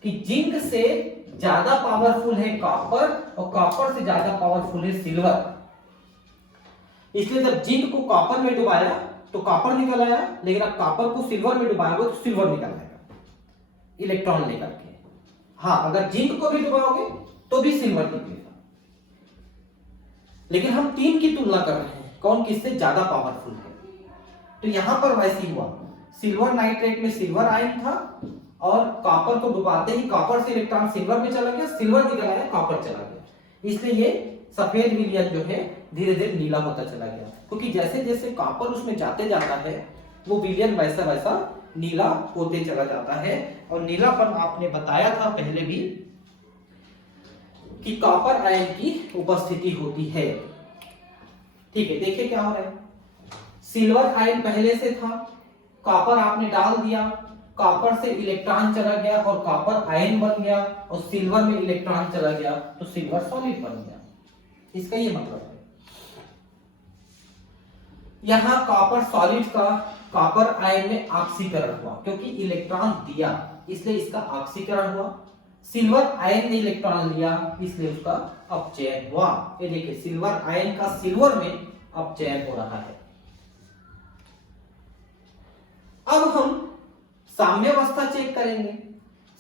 कि जिंक से ज्यादा पावरफुल है कॉपर और कॉपर से ज्यादा पावरफुल है सिल्वर। इसलिए जब जिंक को कॉपर में डुबाया तो कॉपर निकल आया, लेकिन अब कॉपर को सिल्वर में डुबाओगे तो सिल्वर निकल आएगा इलेक्ट्रॉन लेकर के। हाँ, अगर जिंक को भी डुबाओगे तो भी सिल्वर निकलेगा। लेकिन हम तीन की तुलना कर रहे हैं, कौन किससे ज्यादा पावरफुल है। तो यहां पर वैसे ही हुआ, सिल्वर नाइट्रेट में सिल्वर आयन था और कॉपर को डुबाते ही कॉपर से इलेक्ट्रॉन सिल्वर में चला गया, सिल्वर निकल आया, कॉपर चला गया। इसलिए ये सफेद विलयन जो है धीरे धीरे नीला होता चला गया, क्योंकि जैसे जैसे कॉपर उसमें जाते जाता है वो विलयन वैसा वैसा नीला होते चला जाता है। और नीलापन आपने बताया था पहले भी कि कॉपर आयन की उपस्थिति होती है। ठीक है, देखिए क्या हो रहा है। सिल्वर आयन पहले से था, कॉपर आपने डाल दिया, कॉपर से इलेक्ट्रॉन चला गया और कॉपर आयन बन गया, और सिल्वर में इलेक्ट्रॉन चला गया तो सिल्वर सॉलिड बन गया। इसका ये मतलब है। यहां कॉपर सॉलिड का कॉपर आयन में ऑक्सीकरण हुआ, क्योंकि इलेक्ट्रॉन दिया इसलिए इसका ऑक्सीकरण हुआ। सिल्वर आयन ने इलेक्ट्रॉन लिया इसलिए उसका अपचयन हुआ। ये देखिए, सिल्वर आयन का सिल्वर में अपचयन हो रहा है। अब हम साम्यावस्था चेक करेंगे।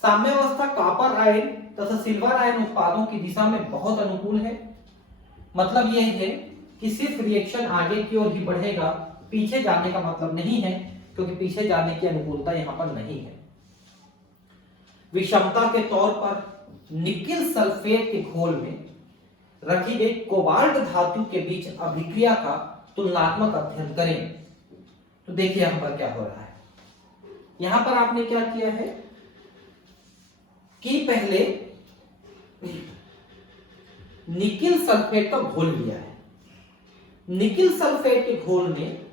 साम्यावस्था कॉपर आयन तथा सिल्वर आयन उत्पादों की दिशा में बहुत अनुकूल है। मतलब यह है कि सिर्फ रिएक्शन आगे की ओर ही बढ़ेगा, पीछे जाने का मतलब नहीं है, क्योंकि पीछे जाने की अनुकूलता यहां पर नहीं है। विषमता के तौर पर निकिल सल्फेट के घोल में रखी गई कोबाल्ट धातु के बीच अभिक्रिया का तुलनात्मक अध्ययन करें। तो देखिए यहां पर क्या हो रहा है। यहां पर आपने क्या किया है कि पहले निकिल सल्फेट का घोल लिया है। निकिल सल्फेट के घोल में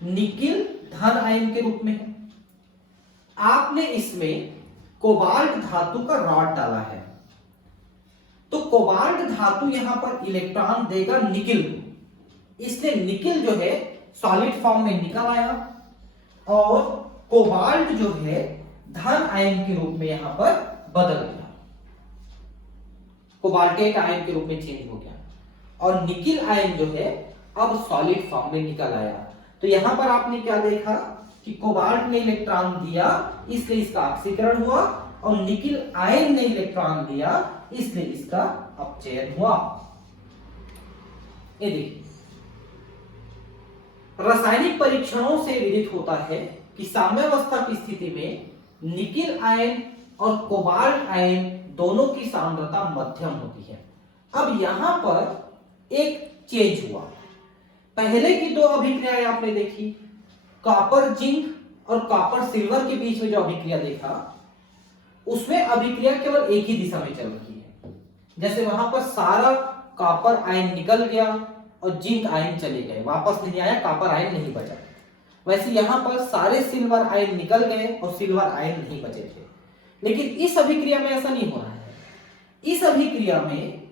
निकिल धन आयन के रूप में है। आपने इसमें कोबाल्ट धातु का रॉड डाला है, तो कोबाल्ट धातु यहां पर इलेक्ट्रॉन देगा निकिल को, इसलिए निकिल जो है सॉलिड फॉर्म में निकल आया और कोबाल्ट जो है धन आयन के रूप में यहां पर बदल गया, कोबाल्टेट आयन के रूप में चेंज हो गया, और निकिल आयन जो है अब सॉलिड फॉर्म में निकल आया। तो यहां पर आपने क्या देखा कि कोबाल्ट ने इलेक्ट्रॉन दिया इसलिए इसका ऑक्सीकरण हुआ, और निकिल आयन ने इलेक्ट्रॉन दिया इसलिए इसका अपचयन हुआ। ये देखिए, रासायनिक परीक्षणों से विदित होता है कि साम्यावस्था की स्थिति में निकिल आयन और कोबाल्ट आयन दोनों की सांद्रता मध्यम होती है। अब यहां पर एक चेंज हुआ। पहले की दो अभिक्रियाएं आपने देखी, कॉपर जिंक और कॉपर सिल्वर के बीच में जो अभिक्रिया देखा, उसमें अभिक्रिया केवल एक ही दिशा में चल रही है। जैसे वहां पर सारा कॉपर आयन निकल गया और जिंक आयन चले गए, वापस नहीं आया, कॉपर आयन नहीं बचा। वैसे यहां पर सारे सिल्वर आयन निकल गए और सिल्वर आयन नहीं बचे थे। लेकिन इस अभिक्रिया में ऐसा नहीं हो रहा है। इस अभिक्रिया में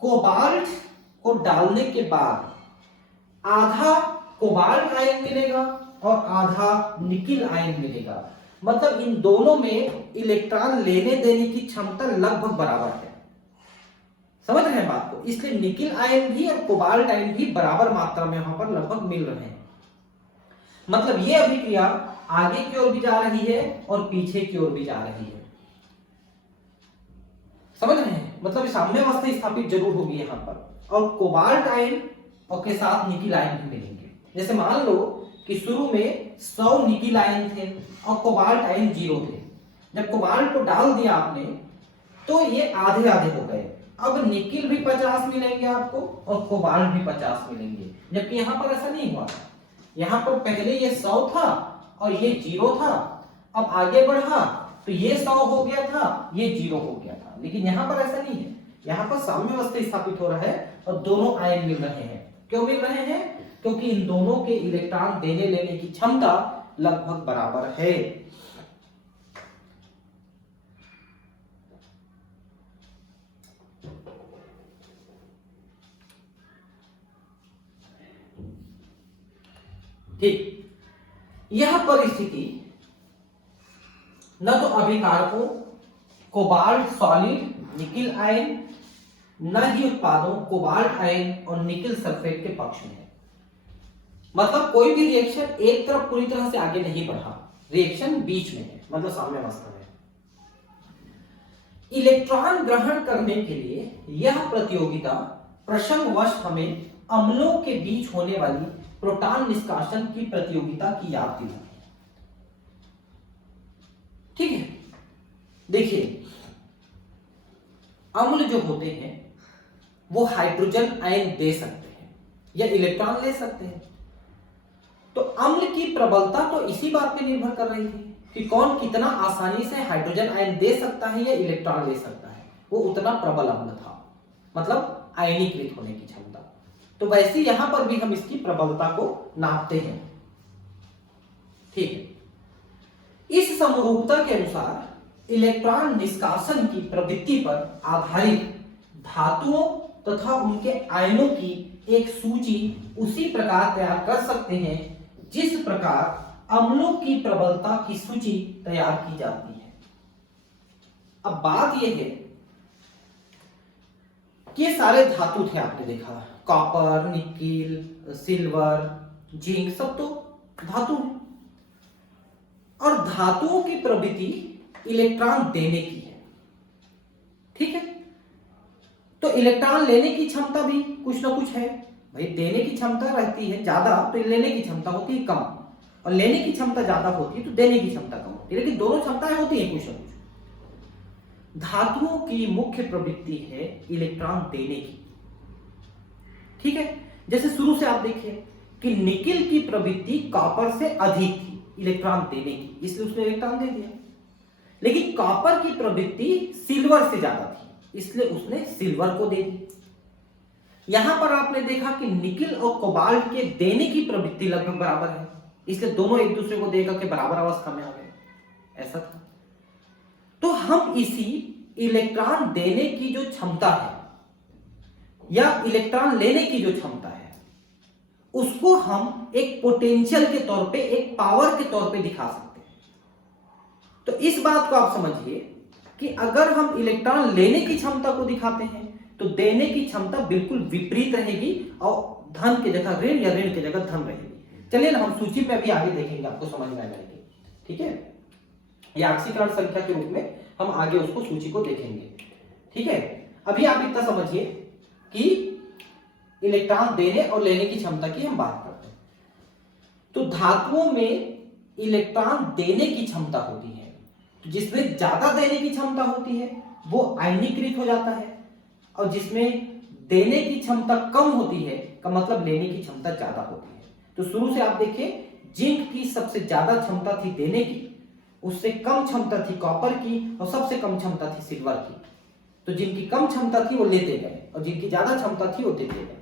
कोबाल्ट को डालने के बाद आधा कोबाल्ट आयन मिलेगा और आधा निकिल आयन मिलेगा। मतलब इन दोनों में इलेक्ट्रॉन लेने देने की क्षमता लगभग बराबर है। समझ रहे हैं बात को? इसलिए निकिल आयन भी और कोबाल्ट आयन भी बराबर मात्रा में यहां पर लगभग मिल रहे हैं। मतलब ये अभिक्रिया आगे की ओर भी जा रही है और पीछे की ओर भी जा रही है। समझ रहे हैं? मतलब साम्य अवस्था स्थापित जरूर होगी यहां पर, और कोबाल्ट आयन और के साथ निकिल आयन भी मिलेंगे। जैसे मान लो कि शुरू में 100 निकिल आयन थे और कोबाल्ट आयन 0 थे। जब कोबाल्ट को डाल दिया आपने तो ये आधे आधे हो गए। अब निकिल भी 50 मिलेंगे आपको और कोबाल्ट भी 50 मिलेंगे, जबकि यहां पर ऐसा नहीं हुआ था। यहां पर पहले ये 100 था और ये 0 था, अब आगे बढ़ा तो ये 100 हो गया था, ये 0 हो गया था। लेकिन यहां पर ऐसा नहीं है, यहां पर साम्य अवस्था स्थापित हो रहा है और दोनों आयन मिल रहे हैं। क्यों मिल रहे हैं? क्योंकि इन दोनों के इलेक्ट्रॉन देने लेने की क्षमता लगभग बराबर है। ठीक, यह परिस्थिति न तो अभिकारकों कोबाल्ट सॉलिड निकिल आयन, न ही उत्पादों कोबाल्ट आयन और निकिल सल्फेट के पक्ष में है। मतलब कोई भी रिएक्शन एक तरफ पूरी तरह से आगे नहीं बढ़ा, रिएक्शन बीच में है, मतलब साम्य अवस्था में। इलेक्ट्रॉन ग्रहण करने के लिए यह प्रतियोगिता प्रसंगवश हमें अम्लों के बीच होने वाली प्रोटॉन निष्कासन की प्रतियोगिता की याद दिलाती है। ठीक है, देखिए अम्ल जो होते हैं वो हाइड्रोजन आयन दे सकते हैं या इलेक्ट्रॉन ले सकते हैं। तो अम्ल की प्रबलता तो इसी बात पे निर्भर कर रही है कि कौन कितना आसानी से हाइड्रोजन आयन दे सकता है या इलेक्ट्रॉन ले सकता है, वो उतना प्रबल अम्ल था, मतलब आयनीकृत होने की क्षमता। तो वैसे यहां पर भी हम इसकी प्रबलता को नापते हैं। ठीक है, इस समरूपता के अनुसार इलेक्ट्रॉन निष्कासन की प्रवृत्ति पर आधारित धातुओं तथा उनके आयनों की एक सूची उसी प्रकार तैयार कर सकते हैं जिस प्रकार अम्लों की प्रबलता की सूची तैयार की जाती है। अब बात यह है कि ये सारे धातु थे, आपने देखा कॉपर, निकिल, सिल्वर, जिंक, सब तो धातु है और धातुओं की प्रवृत्ति इलेक्ट्रॉन देने की है। ठीक है, तो इलेक्ट्रॉन लेने की क्षमता भी कुछ ना कुछ है। भाई देने की क्षमता रहती है ज्यादा तो लेने की क्षमता होती है कम, और लेने की क्षमता ज्यादा होती है तो देने की क्षमता कम होती है, लेकिन दोनों क्षमताएं होती है कुछ ना कुछ। धातुओं की मुख्य प्रवृत्ति है इलेक्ट्रॉन देने की। ठीक है, जैसे शुरू से आप देखिए कि निकिल की प्रवृत्ति कॉपर से अधिक थी इलेक्ट्रॉन देने की, इसलिए उसने इलेक्ट्रॉन दे दिया। लेकिन कॉपर की प्रवृत्ति सिल्वर से ज्यादा थी, इसलिए उसने सिल्वर को दे दी। यहां पर आपने देखा कि निकिल और कोबाल्ट के देने की प्रवृत्ति लगभग बराबर है, इसलिए दोनों एक दूसरे को देकर के बराबर अवस्था में आ गए। ऐसा था। तो हम इसी इलेक्ट्रॉन देने की जो क्षमता है या इलेक्ट्रॉन लेने की जो क्षमता है उसको हम एक पोटेंशियल के तौर पे, एक पावर के तौर पे दिखा सकते हैं। तो इस बात को आप समझिए कि अगर हम इलेक्ट्रॉन लेने की क्षमता को दिखाते हैं तो देने की क्षमता बिल्कुल विपरीत रहेगी और धन की जगह ऋण या ऋण की जगह धन रहेगी। चलिए ना, हम सूची में अभी आगे देखेंगे, आपको समझ में आ जाएगी। ठीक है, या आक्सीकरण संख्या के रूप में हम आगे उसको सूची को देखेंगे। ठीक है, अभी आप इतना समझिए कि इलेक्ट्रॉन देने और लेने की क्षमता की हम बात करते हैं। तो धातुओं में इलेक्ट्रॉन देने की क्षमता होती है, जिसमें ज्यादा देने की क्षमता होती है वो आयनीकृत हो जाता है, और जिसमें देने की क्षमता कम होती है का मतलब लेने की क्षमता ज्यादा होती है। तो शुरू से आप देखिए जिंक की सबसे ज्यादा क्षमता थी देने की, उससे कम क्षमता थी कॉपर की, और सबसे कम क्षमता थी सिल्वर की। तो जिनकी कम क्षमता थी वो लेते गए और जिनकी ज्यादा क्षमता थी वो देते गए।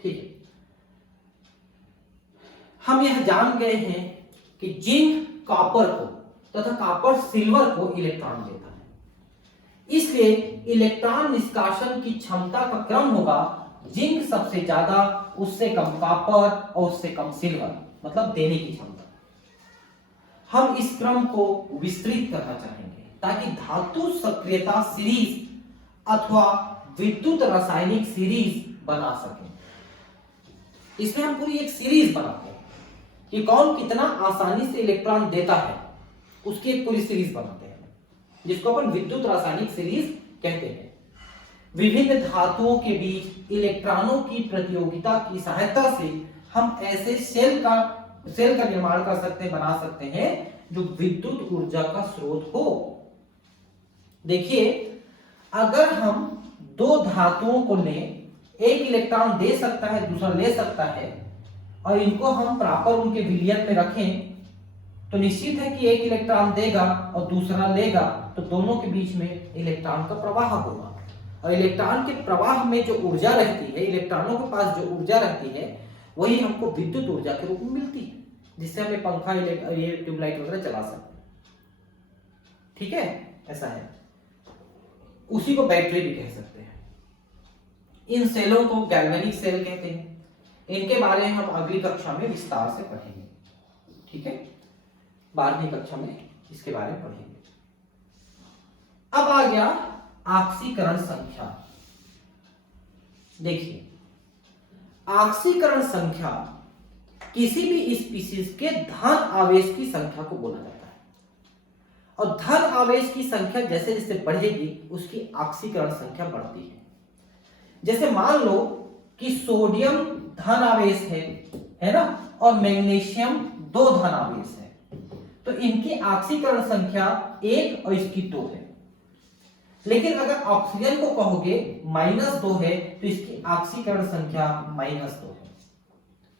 ठीक है, हम यह जान गए हैं कि जिंक कॉपर को तथा कॉपर सिल्वर को इलेक्ट्रॉन देता है, इसलिए इलेक्ट्रॉन निष्कासन की क्षमता का क्रम होगा जिंक सबसे ज्यादा, उससे कम कॉपर और उससे कम सिल्वर, मतलब देने की क्षमता। हम इस क्रम को विस्तृत करना चाहेंगे ताकि धातु सक्रियता सीरीज अथवा विद्युत रासायनिक सीरीज बना सके। इसमें हम पूरी एक सीरीज बनाते हैं कि कौन कितना आसानी से इलेक्ट्रॉन देता है, उसकी एक पूरी सीरीज बनाते हैं जिसको अपन विद्युत रासायनिक सीरीज कहते हैं। विभिन्न धातुओं के बीच इलेक्ट्रॉनों की प्रतियोगिता की सहायता से हम ऐसे सेल का निर्माण कर सकते हैं, बना सकते हैं जो विद्युत ऊर्जा का स्रोत हो। देखिए, अगर हम दो धातुओं को लें, एक इलेक्ट्रॉन दे सकता है, दूसरा ले सकता है, और इनको हम प्रॉपर उनके विलयन में रखें तो निश्चित है कि एक इलेक्ट्रॉन देगा और दूसरा लेगा, तो दोनों के बीच में इलेक्ट्रॉन का प्रवाह होगा। और इलेक्ट्रॉन के प्रवाह में जो ऊर्जा रहती है, इलेक्ट्रॉनों के पास जो ऊर्जा रहती है, वही हमको विद्युत ऊर्जा के रूप में मिलती है, जिससे हमें पंखा, ये ट्यूबलाइट वगैरह चला सकते हैं। ठीक है, ऐसा है। उसी को बैटरी भी कह सकते हैं। इन सेलों को गैल्वेनिक सेल कहते हैं। इनके बारे में हम अगली कक्षा में विस्तार से पढ़ेंगे। ठीक है, 12वीं कक्षा में इसके बारे में पढ़ेंगे। अब आ गया ऑक्सीकरण संख्या। देखिए, ऑक्सीकरण संख्या किसी भी स्पीशीज के धन आवेश की संख्या को बोला जाता है, और धन आवेश की संख्या जैसे जैसे बढ़ेगी उसकी ऑक्सीकरण संख्या बढ़ती है। जैसे मान लो कि सोडियम धन आवेश है ना, और मैग्नीशियम 2 धन आवेश है, तो इनकी ऑक्सीकरण संख्या 1 और इसकी 2 है। लेकिन अगर ऑक्सीजन को कहोगे -2 है तो इसकी ऑक्सीकरण संख्या -2 है।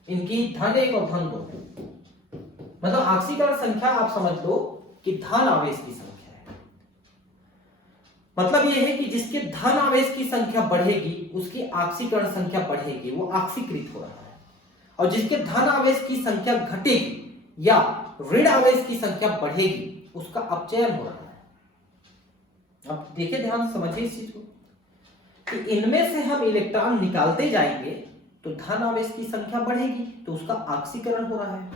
इनकी धन 1 और धन 2 है। मतलब ऑक्सीकरण संख्या आप समझ लो कि धन आवेश की संख्या है। मतलब यह है कि जिसके धन आवेश की संख्या बढ़ेगी उसकी ऑक्सीकरण संख्या बढ़ेगी, वो ऑक्सीकृत हो रहा है। और जिसके धन आवेश की संख्या घटेगी या ऋण आवेश की संख्या बढ़ेगी उसका अपचयन हो रहा है। अब देखिए, ध्यान से समझिए इस चीज को कि इनमें से हम इलेक्ट्रॉन निकालते जाएंगे तो धन आवेश की संख्या बढ़ेगी तो उसका ऑक्सीकरण हो रहा है,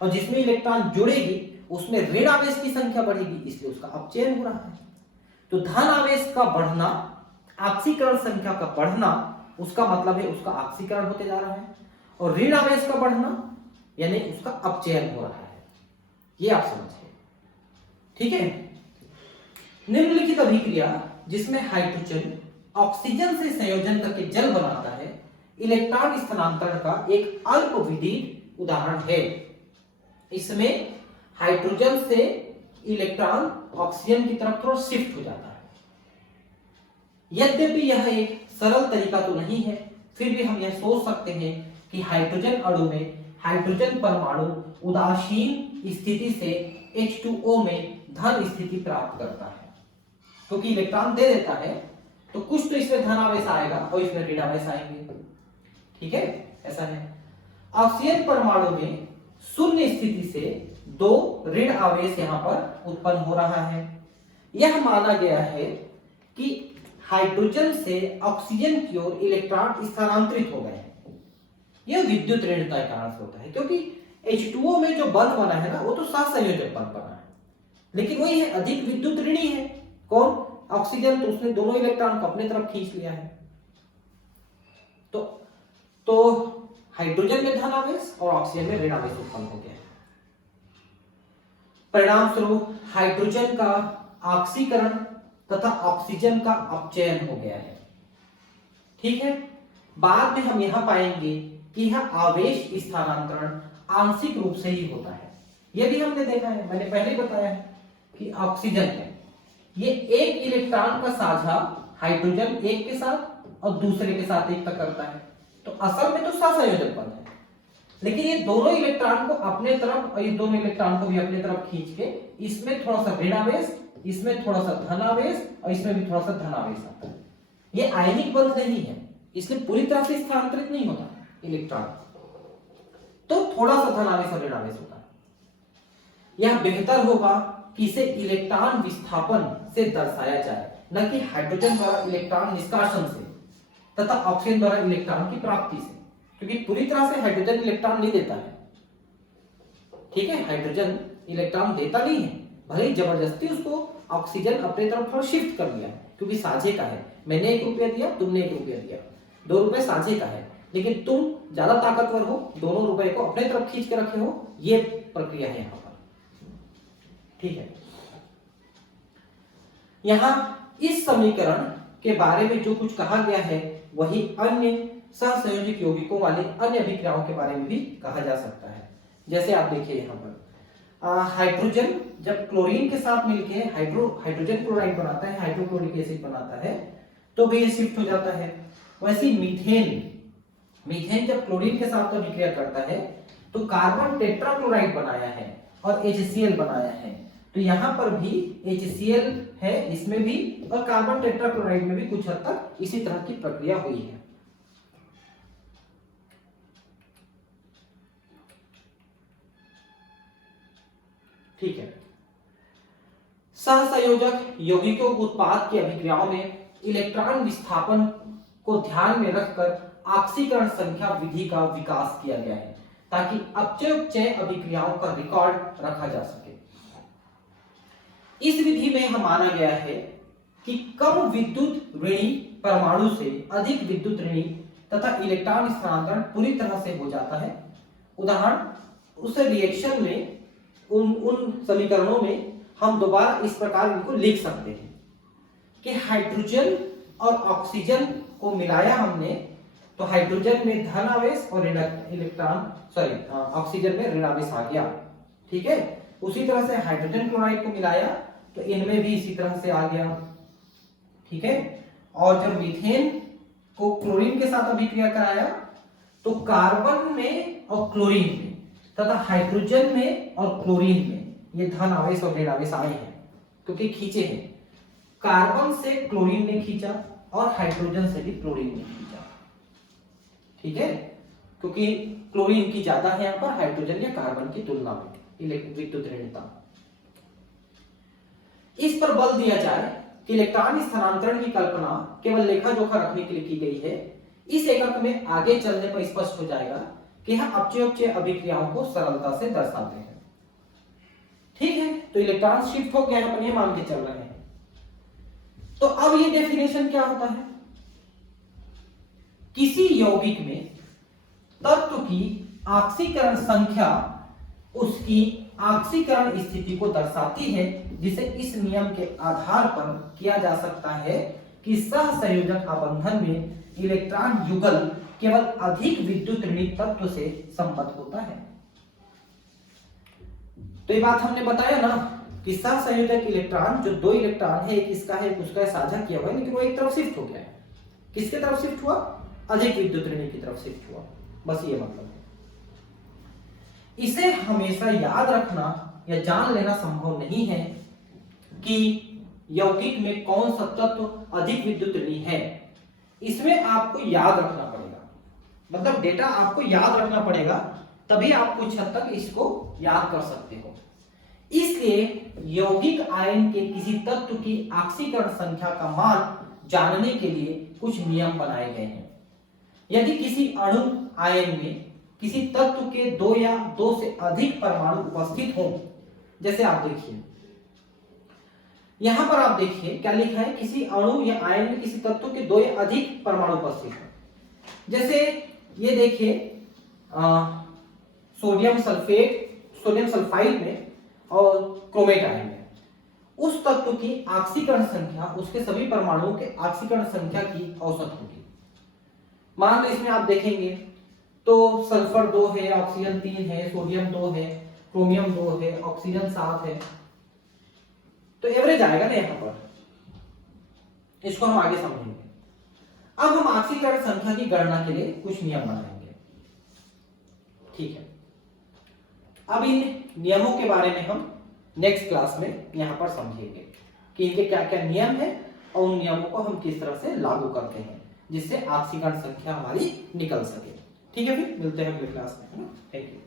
और जिसमें इलेक्ट्रॉन जुड़ेगी उसमें ऋण आवेश की संख्या बढ़ेगी, इसलिए उसका अपचयन हो रहा है। तो धन आवेश का बढ़ना, ऑक्सीकरण संख्या का बढ़ना, उसका मतलब है उसका ऑक्सीकरण होते जा रहा है, और ऋण आवेश का बढ़ना यानी उसका अपचयन हो रहा है। ये आप समझिए। ठीक है, निम्नलिखित अभिक्रिया जिसमें हाइड्रोजन ऑक्सीजन से संयोजन करके जल बनाता है, इलेक्ट्रॉन स्थानांतरण का एक अल्पविदित उदाहरण है। इसमें हाइड्रोजन से इलेक्ट्रॉन ऑक्सीजन की तरफ थोड़ा शिफ्ट हो जाता है। यद्यपि यह एक सरल तरीका तो नहीं है, फिर भी हम यह सोच सकते हैं कि हाइड्रोजन अणु में हाइड्रोजन परमाणु उदासीन स्थिति से H2O में धन स्थिति प्राप्त करता है, क्योंकि इलेक्ट्रॉन दे देता है तो कुछ तो इसमें धन आवेश आएगा और इसमें ऋण आवेश आएंगे। ठीक है, ऐसा है। ऑक्सीजन परमाणु में शून्य स्थिति से 2 ऋण आवेश यहां पर उत्पन्न हो रहा है। यह माना गया है कि हाइड्रोजन से ऑक्सीजन की ओर इलेक्ट्रॉन स्थानांतरित हो गए हैं। यह विद्युत ऋणता के कारण से होता है, क्योंकि H2O में जो बंध बना है ना, वो तो सहसंयोजक बंध बना है, लेकिन वही है अधिक विद्युत ऋणी है। कौन? ऑक्सीजन। तो उसने दोनों इलेक्ट्रॉन को अपने तरफ खींच लिया है। तो हाइड्रोजन में धन आवेश और ऑक्सीजन में ऋण आवेश उत्पन्न हो गया है। परिणाम स्वरूप हाइड्रोजन का ऑक्सीकरण तथा ऑक्सीजन का अपचयन हो गया है। ठीक है, बाद में हम यहां पाएंगे कि यह आवेश स्थानांतरण आंशिक रूप से ही होता है। यह भी हमने देखा है, मैंने पहले बताया है कि ऑक्सीजन है, ये एक इलेक्ट्रॉन का साझा हाइड्रोजन एक के साथ और दूसरे के साथ एक का करता है, तो असल में तो सहसंयोजक बंध है, लेकिन ये दोनों इलेक्ट्रॉन को अपने तरफ और ये दोनों इलेक्ट्रॉन को भी अपने तरफ खींच के इसमें थोड़ा सा ऋण आवेश, इसमें थोड़ा सा धन आवेश और इसमें भी थोड़ा सा धन आवेश आता है। ये आयनिक बंध नहीं है, इसलिए पूरी तरह से स्थानांतरित नहीं होता इलेक्ट्रॉन, तो थोड़ा सा धन आवेश और ऋण आवेश होता है। यह बेहतर होगा कि इसे इलेक्ट्रॉन विस्थापन से दर्शाया जाए, न कि हाइड्रोजन द्वारा इलेक्ट्रॉन निष्कासन से तथा ऑक्सीजन द्वारा इलेक्ट्रॉन की प्राप्ति से, क्योंकि पूरी तरह से हाइड्रोजन इलेक्ट्रॉन नहीं देता है। ठीक है, हाइड्रोजन इलेक्ट्रॉन देता नहीं है, भले ही जबरदस्ती उसको ऑक्सीजन अपने तरफ थोड़ा शिफ्ट कर लिया क्योंकि साझे का है। मैंने 1 रुपया दिया, तुमने 1 रुपया दिया, 2 रुपए साझे का है, लेकिन तुम ज्यादा ताकतवर हो, दोनों रुपए को अपने तरफ खींच के रखे हो। ये प्रक्रिया है यहाँ पर, ठीक है। यहाँ इस समीकरण के बारे में जो कुछ कहा गया है वही अन्य सहसंयोजक यौगिकों वाले अन्य अभिक्रियाओं के बारे में भी कहा जा सकता है। जैसे आप देखिए यहाँ पर हाइड्रोजन जब क्लोरीन के साथ मिलके हाइड्रोजन क्लोराइड बनाता है, हाइड्रोक्लोरिक एसिड बनाता है, तो भी ये शिफ्ट हो जाता है। वैसे मीथेन जब क्लोरीन के साथ अभिक्रिया करता है तो कार्बन टेट्राक्लोराइड बनाया है और HCl बनाया है। तो यहाँ पर भी HCl है इसमें भी, और कार्बन टेट्राक्लोराइड में भी कुछ हद तक इसी तरह की प्रक्रिया हुई है। ठीक है। सहसंयोजक यौगिकों उत्पाद की अभिक्रियाओं में इलेक्ट्रॉन विस्थापन को ध्यान में रखकर ऑक्सीकरण संख्या विधि का विकास किया गया है ताकि अपचय अभिक्रियाओं का रिकॉर्ड रखा जा सके। इस विधि में यह माना गया है कि कम विद्युत ऋणी परमाणु से अधिक विद्युत ऋणी तथा इलेक्ट्रॉन स्थानांतरण पूरी तरह से हो जाता है। उदाहरण, उस रिएक्शन में उन समीकरणों में हम दोबारा इस प्रकार इनको लिख सकते हैं कि हाइड्रोजन और ऑक्सीजन को मिलाया हमने, तो हाइड्रोजन में धन आवेश और ऑक्सीजन में ऋण आवेश आ गया। ठीक है। उसी तरह से हाइड्रोजन क्लोराइड को मिलाया तो इनमें भी इसी तरह से आ गया। ठीक है। और जब मीथेन को क्लोरीन के साथ अभिक्रिया कराया तो कार्बन में और क्लोरीन में तथा हाइड्रोजन में और क्लोरीन में ये धन आवेश और ऋण आवेश आए हैं क्योंकि खींचे हैं। कार्बन से क्लोरीन ने खींचा और हाइड्रोजन से भी क्लोरीन ने खींचा। ठीक है। क्योंकि क्लोरीन की ज्यादा है यहाँ पर हाइड्रोजन या कार्बन की तुलना में विद्युत ऋणता। इस पर बल दिया जाए कि इलेक्ट्रॉन स्थानांतरण की कल्पना केवल लेखा जोखा रखने के लिए की गई है। इस एकक में आगे चलने पर स्पष्ट हो जाएगा कि हम अपचय अभिक्रियाओं को सरलता से दर्शाते हैं। ठीक है। तो इलेक्ट्रॉन शिफ्ट हो गया, अपन ये मान के चल रहे हैं। तो अब ये डेफिनेशन क्या होता है? किसी यौगिक में तत्व की ऑक्सीकरण संख्या उसकी ऑक्सीकरण स्थिति को दर्शाती है, जिसे इस नियम के आधार पर किया जा सकता है कि सहसंयोजक आबंधन में इलेक्ट्रॉन युगल केवल अधिक विद्युत ऋणी तत्व से संबद्ध होता है। तो ये बात हमने बताया ना कि सहसंयोजक इलेक्ट्रॉन जो 2 इलेक्ट्रॉन है, एक इसका है एक उसका है, साझा किया हुआ है, लेकिन वो एक तरफ शिफ्ट हो गया है। किसके तरफ शिफ्ट हुआ? अधिक विद्युत ऋणी की तरफ शिफ्ट हुआ। बस ये मतलब है। इसे हमेशा याद रखना या जान लेना संभव नहीं है कि यौगिक में कौन सा तत्व अधिक विद्युत ऋणी है। इसमें आपको याद रखना पड़ेगा, मतलब डेटा आपको याद रखना पड़ेगा, तभी आप कुछ हद तक इसको याद कर सकते हो। इसलिए यौगिक आयन के किसी तत्व की ऑक्सीकरण संख्या का मान जानने के लिए कुछ नियम बनाए गए हैं। यदि किसी अणु आयन में किसी तत्व के 2 या 2 से अधिक परमाणु उपस्थित हों, जैसे आप देखिए यहां पर, आप देखिए क्या लिखा है, किसी अणु या आयन में किसी तत्व के 2 या अधिक परमाणु उपस्थित हैं। जैसे ये देखिए सोडियम सल्फाइड में और क्रोमेट आयन में, उस तत्व की ऑक्सीकरण संख्या उसके सभी परमाणुओं के ऑक्सीकरण संख्या की औसत होगी। मान लो इसमें आप देखेंगे तो सल्फर 2 है, ऑक्सीजन 3 है, सोडियम 2 है, क्रोमियम 2 है, ऑक्सीजन 7 है, तो एवरेज आएगा ना यहां पर। इसको हम आगे समझेंगे। अब हम ऑक्सीकरण संख्या की गणना के लिए कुछ नियम बनाएंगे। ठीक है। अब इन नियमों के बारे में हम नेक्स्ट क्लास में यहां पर समझेंगे कि इनके क्या क्या नियम है और उन नियमों को हम किस तरह से लागू करते हैं जिससे ऑक्सीकरण संख्या हमारी निकल सके। ठीक है, फिर मिलते हैं अगली क्लास में। Thank you.